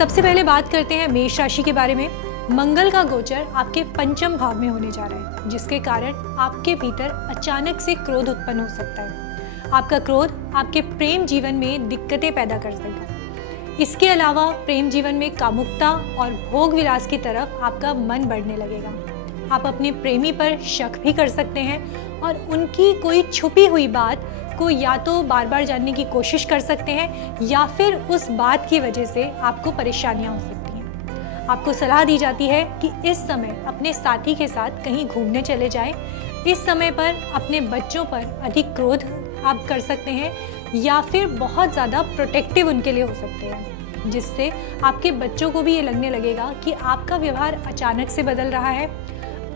सबसे पहले बात करते हैं मेष राशि के बारे में। मंगल का गोचर आपके पंचम भाव में होने जा रहा है, जिसके कारण आपके भीतर अचानक से क्रोध उत्पन्न हो सकता है। आपका क्रोध आपके प्रेम जीवन में दिक्कतें पैदा कर देगा। इसके अलावा प्रेम जीवन में कामुकता और भोग विलास की तरफ आपका मन बढ़ने लगेगा। आप अपने प्रेमी पर शक भी कर सकते हैं और उनकी कोई छुपी हुई बात को या तो बार बार जानने की कोशिश कर सकते हैं या फिर उस बात की वजह से आपको परेशानियां हो सकती हैं। आपको सलाह दी जाती है कि इस समय अपने साथी के साथ कहीं घूमने चले जाएं। इस समय पर अपने बच्चों पर अधिक क्रोध आप कर सकते हैं या फिर बहुत ज़्यादा प्रोटेक्टिव उनके लिए हो सकते हैं, जिससे आपके बच्चों को भी ये लगने लगेगा कि आपका व्यवहार अचानक से बदल रहा है।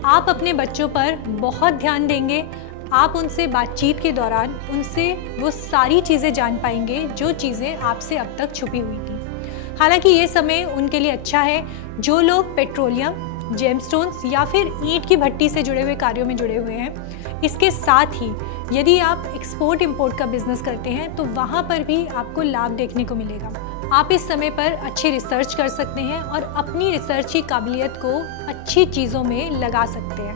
आप अपने बच्चों पर बहुत ध्यान देंगे। आप उनसे बातचीत के दौरान उनसे वो सारी चीज़ें जान पाएंगे जो चीज़ें आपसे अब तक छुपी हुई थी। हालांकि ये समय उनके लिए अच्छा है। जो लोग पेट्रोलियम, जेमस्टोन्स या फिर ईंट की भट्टी से जुड़े हुए कार्यों में जुड़े हुए हैं, इसके साथ ही यदि आप एक्सपोर्ट इंपोर्ट का बिजनेस करते हैं तो वहाँ पर भी आपको लाभ देखने को मिलेगा। आप इस समय पर अच्छी रिसर्च कर सकते हैं और अपनी रिसर्च की काबिलियत को अच्छी चीज़ों में लगा सकते हैं।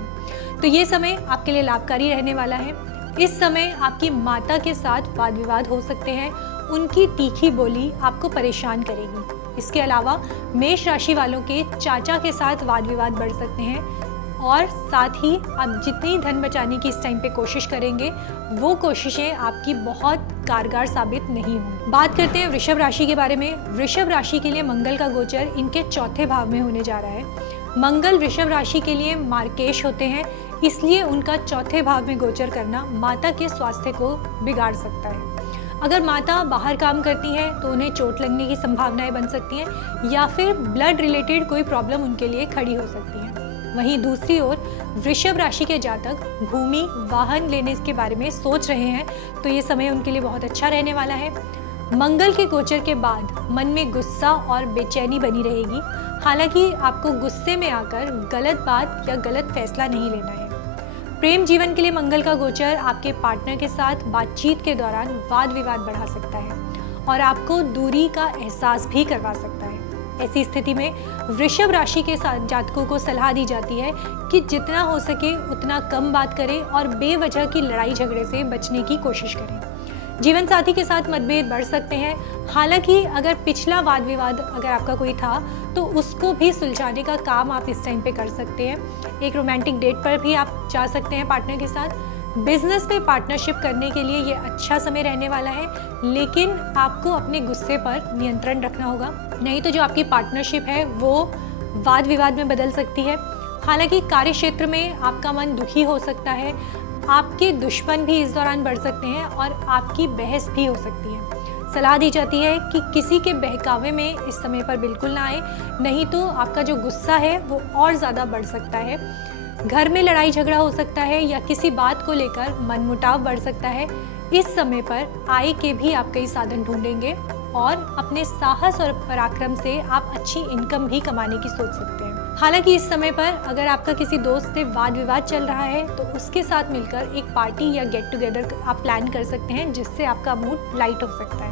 तो ये समय आपके लिए लाभकारी रहने वाला है। इस समय आपकी माता के साथ वाद विवाद हो सकते हैं। उनकी तीखी बोली आपको परेशान करेगी। इसके अलावा मेष राशि वालों के चाचा के साथ वाद विवाद बढ़ सकते हैं और साथ ही आप जितनी धन बचाने की इस टाइम पे कोशिश करेंगे, वो कोशिशें आपकी बहुत कारगर साबित नहीं होंगी। बात करते हैं वृषभ राशि के बारे में। वृषभ राशि के लिए मंगल का गोचर इनके चौथे भाव में होने जा रहा है। मंगल वृषभ राशि के लिए मार्केश होते हैं, इसलिए उनका चौथे भाव में गोचर करना माता के स्वास्थ्य को बिगाड़ सकता है। अगर माता बाहर काम करती हैं तो उन्हें चोट लगने की संभावनाएं बन सकती हैं या फिर ब्लड रिलेटेड कोई प्रॉब्लम उनके लिए खड़ी हो सकती है। वहीं दूसरी ओर वृषभ राशि के जातक भूमि, वाहन लेने के बारे में सोच रहे हैं तो ये समय उनके लिए बहुत अच्छा रहने वाला है। मंगल के गोचर के बाद मन में गुस्सा और बेचैनी बनी रहेगी। हालांकि आपको गुस्से में आकर गलत बात या गलत फैसला नहीं लेना है। प्रेम जीवन के लिए मंगल का गोचर आपके पार्टनर के साथ बातचीत के दौरान वाद विवाद बढ़ा सकता है और आपको दूरी का एहसास भी करवा सकता है। ऐसी स्थिति में वृषभ राशि के साथ जातकों को सलाह दी जाती है कि जितना हो सके उतना कम बात करें और बेवजह की लड़ाई झगड़े से बचने की कोशिश करें। जीवन साथी के साथ मतभेद बढ़ सकते हैं। हालांकि अगर पिछला वाद विवाद अगर आपका कोई था तो उसको भी सुलझाने का काम आप इस टाइम पे कर सकते हैं। एक रोमांटिक डेट पर भी आप जा सकते हैं पार्टनर के साथ। बिजनेस में पार्टनरशिप करने के लिए ये अच्छा समय रहने वाला है, लेकिन आपको अपने गुस्से पर नियंत्रण रखना होगा, नहीं तो जो आपकी पार्टनरशिप है वो वाद विवाद में बदल सकती है। हालांकि कार्य क्षेत्र में आपका मन दुखी हो सकता है। आपके दुश्मन भी इस दौरान बढ़ सकते हैं और आपकी बहस भी हो सकती है। सलाह दी जाती है कि किसी के बहकावे में इस समय पर बिल्कुल ना आए, नहीं तो आपका जो गुस्सा है वो और ज़्यादा बढ़ सकता है। घर में लड़ाई झगड़ा हो सकता है या किसी बात को लेकर मनमुटाव बढ़ सकता है। इस समय पर आय के भी आप कई साधन ढूंढेंगे और अपने साहस और पराक्रम से आप अच्छी इनकम भी कमाने की सोच सकते हैं। हालांकि इस समय पर अगर आपका किसी दोस्त से वाद विवाद चल रहा है तो उसके साथ मिलकर एक पार्टी या गेट टुगेदर आप प्लान कर सकते हैं, जिससे आपका मूड लाइट हो सकता है।